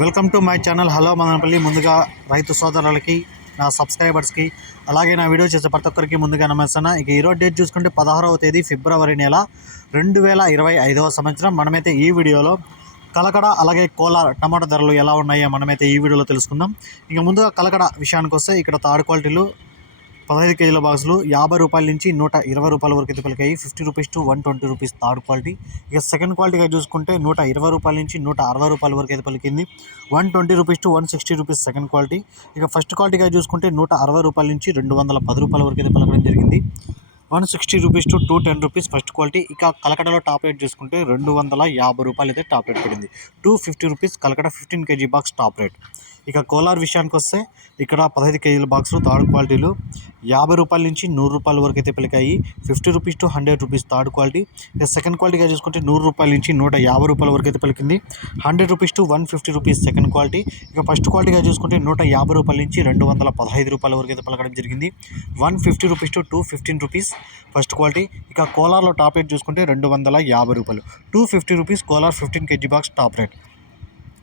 Welcome to my channel. Hello Madanapalle. ముందుగా రైతు సోదరులకి నా సబ్స్క్రైబర్స్కి అలాగే నా వీడియో చేసే ప్రతి ఒక్కరికి ముందుగా నమస్తాను ఇక ఈరోజు డేట్ చూసుకుంటే పదహారవ తేదీ ఫిబ్రవరి నెల రెండు వేల ఇరవై ఐదవ సంవత్సరం. మనమైతే ఈ వీడియోలో కలకడ అలాగే కోలార్ టమాటా ధరలు ఎలా ఉన్నాయో మనమైతే ఈ వీడియోలో తెలుసుకుందాం. ఇక ముందుగా కలకడ విషయానికి వస్తే ఇక్కడ థర్డ్ క్వాలిటీలు పదహైదు కేజీల బాక్సులు యాభై రూపాయల నుంచి నూట ఇరవై రూపాయల వరకు అయితే పలికాయి. Fifty rupees to one twenty rupees third quality. ఇక సెకండ్ క్వాలిటీగా చూసుకుంటే నూట ఇరవై రూపాయల నుంచి నూట అరవై రూపాయల వరకు అయితే పలికింది. One twenty rupees to one sixty rupees second quality. ఇక ఫస్ట్ క్వాలిటీగా చూసుకుంటే నూట అరవై రూపాయల నుంచి రెండు వందల పది రూపాయల వరకు అయితే పలకడం జరిగింది. One sixty rupees to two ten rupees first quality. ఇక కలకడలో టాప్ రేట్ చూసుకుంటే రెండు వందల యాభై రూపాయలు అయితే టాప్ రేట్ పడింది. Two fifty rupees Kalakada fifteen KG box top rate. ఇక కోలార్ విషయానికి వస్తే ఇక్కడ పదహైదు కేజీల బాక్సులు థర్డ్ క్వాలిటీలు. యాభై రూపాయల నుంచి నూరు రూపాయల వరకు అయితే పలికాయి. Fifty rupees to hundred rupees third quality. ఇక సెకండ్ క్వాలిటీగా చూసుకుంటే నూరు రూపాయల నుంచి నూట యాభై రూపాయల వరకు అయితే పలికింది. Hundred rupees to one fifty rupees second quality. ఇక ఫస్ట్ క్వాలిటీగా చూసుకుంటే నూట యాభై రూపాయల నుంచి రెండు వందల పదహైదు రూపాయల వరకు అయితే పలకడం జరిగింది. One fifty rupees to two fifteen rupees first quality. ఇక కోలార్లో టాప్ రేట్ చూసుకుంటే రెండు వందల యాభై రూపాయలు. Two fifty rupees Kolar fifteen KG box top rate.